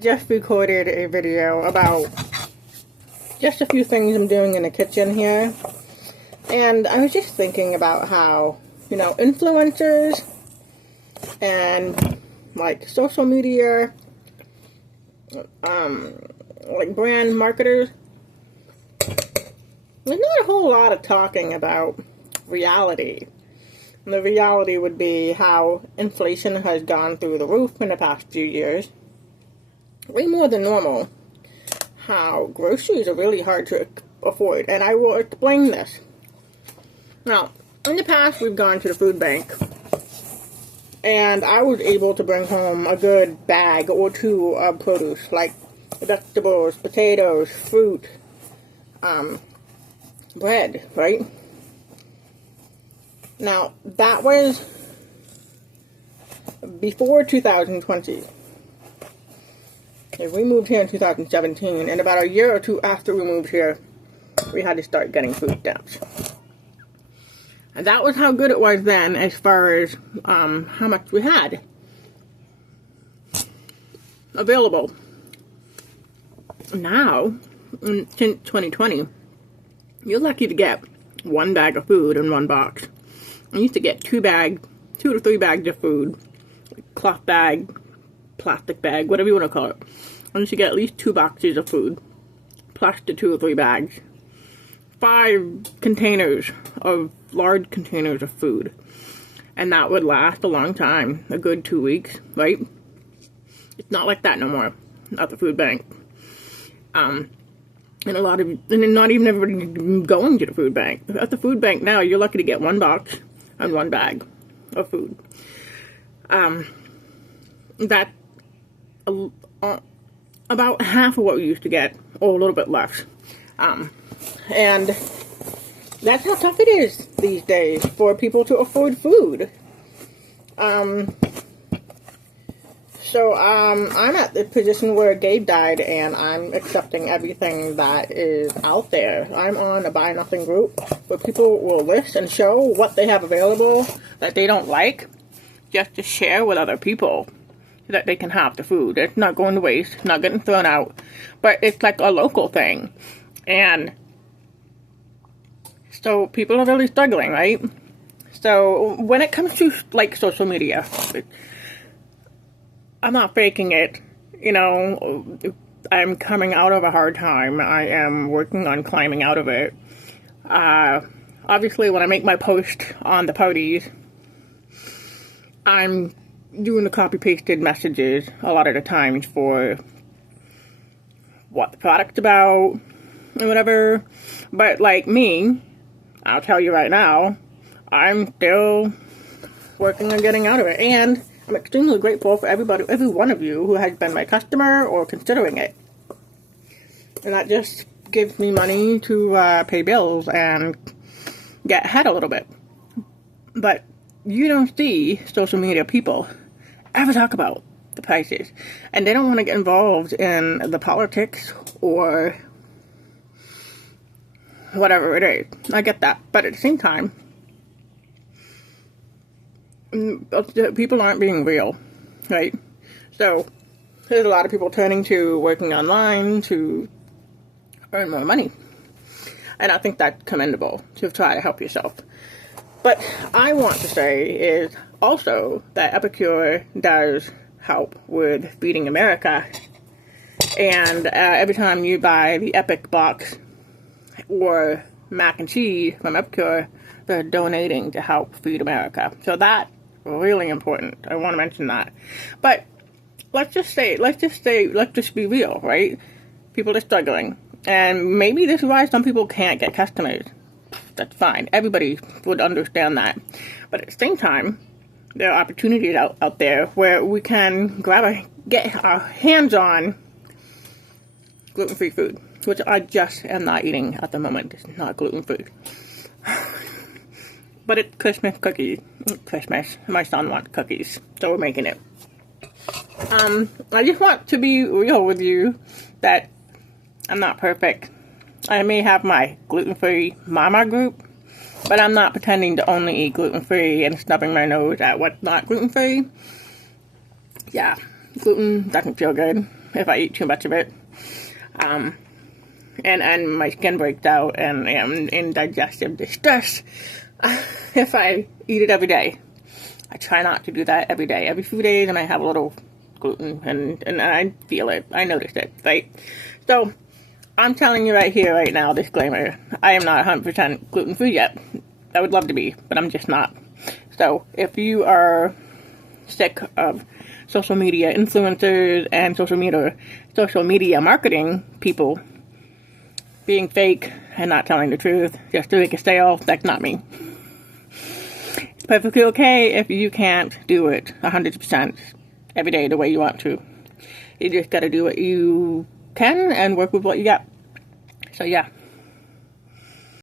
Just recorded a video about just a few things I'm doing in the kitchen here, and I was just thinking about how, influencers and like social media, like brand marketers, there's not a whole lot of talking about reality. And the reality would be how inflation has gone through the roof in the past few years. Way more than normal. How groceries are really hard to afford, and I will explain this. Now, in the past, we've gone to the food bank, and I was able to bring home a good bag or two of produce, like vegetables, potatoes, fruit, bread, right? Now, that was before 2020. We moved here in 2017, and about a year or two after we moved here, we had to start getting food stamps. And that was how good it was then, as far as how much we had available. Now, since 2020, you're lucky to get one bag of food in one box. I used to get 2 to 3 bags of food, cloth bag, plastic bag, whatever you want to call it. I used to get at least 2 boxes of food, plus the 2 or 3 bags. 5 containers of large containers of food. And that would last a long time, a good 2 weeks, right? It's not like that no more at the food bank. And not even everybody going to the food bank. At the food bank now, you're lucky to get 1 box and 1 bag of food. That about half of what we used to get, or a little bit less. And that's how tough it is these days for people to afford food. So I'm at the position where Gabe died, and I'm accepting everything that is out there. I'm on a Buy Nothing group where people will list and show what they have available that they don't like, just to share with other people so that they can have the food. It's not going to waste, it's not getting thrown out, but it's like a local thing. And so people are really struggling, right? So when it comes to like social media, I'm not faking it. I'm coming out of a hard time. I am working on climbing out of it. Obviously, when I make my post on the parties, I'm doing the copy-pasted messages a lot of the times for what the product's about and whatever. But like me, I'll tell you right now, I'm still working on getting out of it. And I'm extremely grateful for every one of you who has been my customer or considering it. And that just gives me money to pay bills and get ahead a little bit. But you don't see social media people ever talk about the prices. And they don't want to get involved in the politics or whatever it is. I get that. But at the same time, people aren't being real, right? So there's a lot of people turning to working online to earn more money. And I think that's commendable to try to help yourself. But I want to say is also that Epicure does help with Feeding America. And every time you buy the Epic box or mac and cheese from Epicure, they're donating to help Feed America. So that's really important. I want to mention that. But let's just be real, right? People are struggling. And maybe this is why some people can't get customers. That's fine. Everybody would understand that. But at the same time, there are opportunities out there where we can get our hands on gluten-free food, which I just am not eating at the moment. It's not gluten-free. But it's Christmas cookies. Christmas. My son wants cookies, so we're making it. I just want to be real with you that I'm not perfect. I may have my gluten-free mama group, but I'm not pretending to only eat gluten-free and stubbing my nose at what's not gluten-free. Yeah, gluten doesn't feel good. if I eat too much of it. And my skin breaks out and am in digestive distress if I eat it every day. I try not to do that every day. Every few days I might have a little gluten, and I feel it. I notice it, right? So, I'm telling you right here, right now, disclaimer, I am not 100% gluten-free yet. I would love to be, but I'm just not. So, if you are sick of social media influencers and social media marketing people being fake and not telling the truth just to make a sale, that's not me. It's perfectly okay if you can't do it 100% every day the way you want to. You just gotta do what you can and work with what you got. So yeah.